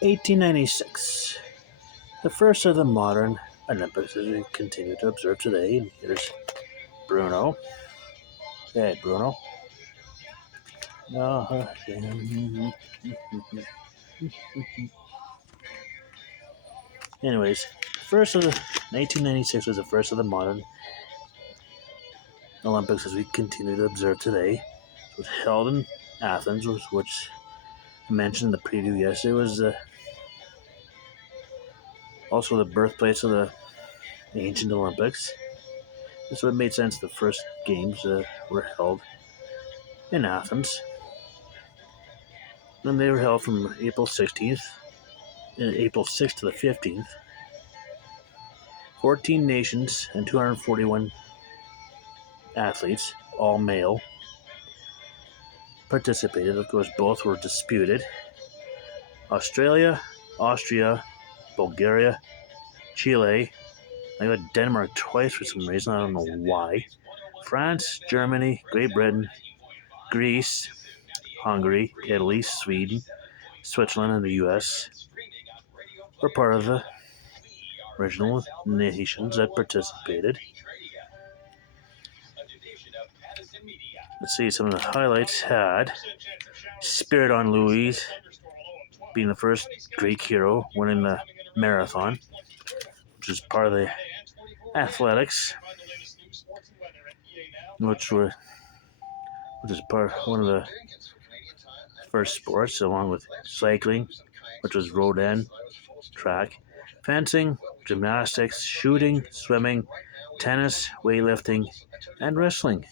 1896, the first of the modern Olympics as we continue to observe today. And here's Bruno. Hey, Bruno. Anyways, first of the 1996 was the first of the modern Olympics as we continue to observe today. It was held in Athens, which I mentioned in the preview yesterday. It was also the birthplace of the ancient Olympics. So it made sense the first games were held in Athens. And they were held from April 16th, April 6th to the 15th. 14 nations and 241 athletes, all male, participated. Of course, both were disputed. Australia, Austria, Bulgaria, Chile. I got Denmark twice for some reason. I don't know why. France, Germany, Great Britain, Greece, Hungary, Italy, Sweden, Switzerland, and the U.S. were part of the original nations that participated. Let's see, some of the highlights had Spiridon Louise being the first Greek hero winning the marathon, which is part of the athletics, which is one of the first sports, along with cycling, which was Rodin, track, fencing, gymnastics, shooting, swimming, tennis, weightlifting, and wrestling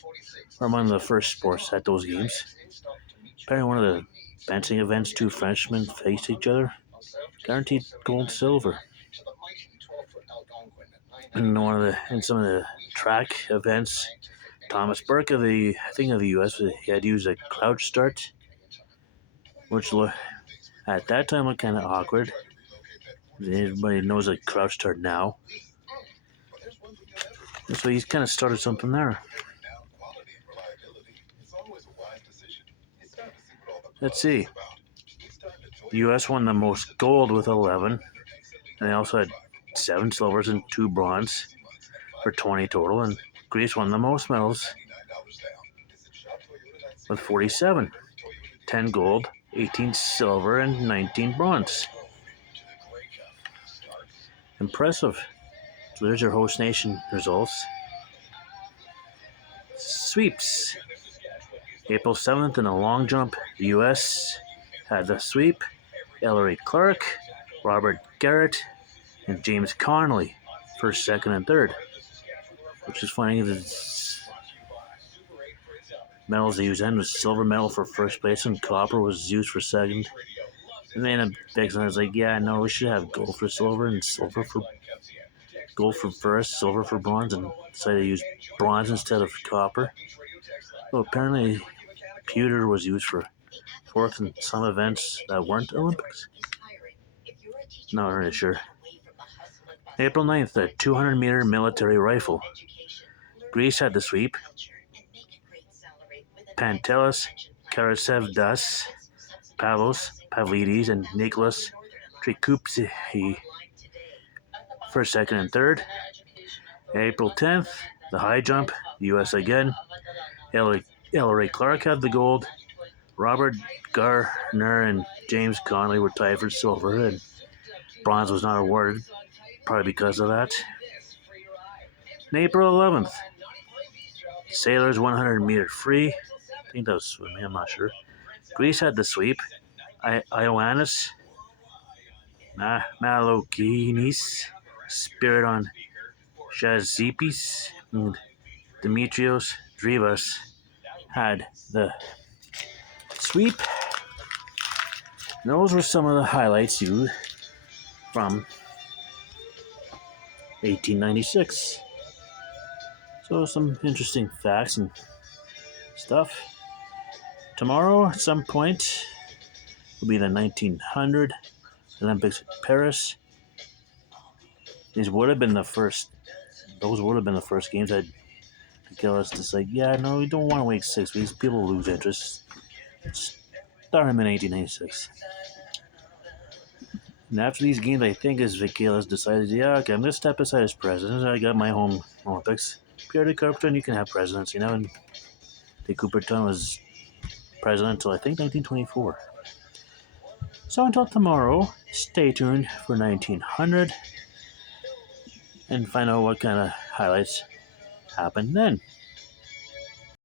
were among the first sports at those games. Apparently, one of the fencing events, two Frenchmen faced each other, guaranteed gold, silver. And some of the track events, Thomas Burke of the U.S. he had used a crouch start, which at that time looked kind of awkward. Everybody knows a crouch start now, so he's kind of started something there. Let's see. The U.S. won the most gold with 11, and they also had 7 silvers and 2 bronze for 20 total, and Greece won the most medals with 47, 10 gold, 18 silver, and 19 bronze. Impressive. So there's your host nation results. Sweeps. April 7th in the long jump, the U.S. had the sweep. Ellery Clark, Robert Garrett, and James Connolly, first, second, and third. Which is funny, the medals they used then was silver medal for first place and copper was used for second. And then a big one was like, yeah, no, we should have gold for silver and silver for gold for first, silver for bronze, and decided to use bronze instead of copper. Well, apparently pewter was used for fourth in some events that weren't Olympics. Not really sure. April 9th, the 200-meter military rifle. Greece had the sweep. Pantelis, Karasevdas, Pavlos, Pavlidis, and Nicholas Trikoupsi, first, second, and third. April 10th, the high jump, the U.S. again. Ellery Clark had the gold. Robert Garner and James Connolly were tied for silver, and bronze was not awarded, probably because of that. And April 11th, sailors 100-meter free. I think that was swimming, I'm not sure. Greece had the sweep. Ioannis Malokinis, Spiridon Shazipis, and Dimitrios Drivas had the sweep. And those were some of the highlights from 1896. So some interesting facts and stuff. Tomorrow, at some point, will be the 1900 Olympics in Paris. Those would have been the first games that get us to say, yeah, no, we don't want to wait 6 weeks. People lose interest. Start them in 1896. And after these games, I think as Vikalis decided, yeah, okay, I'm going to step aside as president. I got my home Olympics. Pierre de Coubertin, you can have presidents, and de Coubertin was president until I think 1924. So until tomorrow, stay tuned for 1900 and find out what kind of highlights happened then.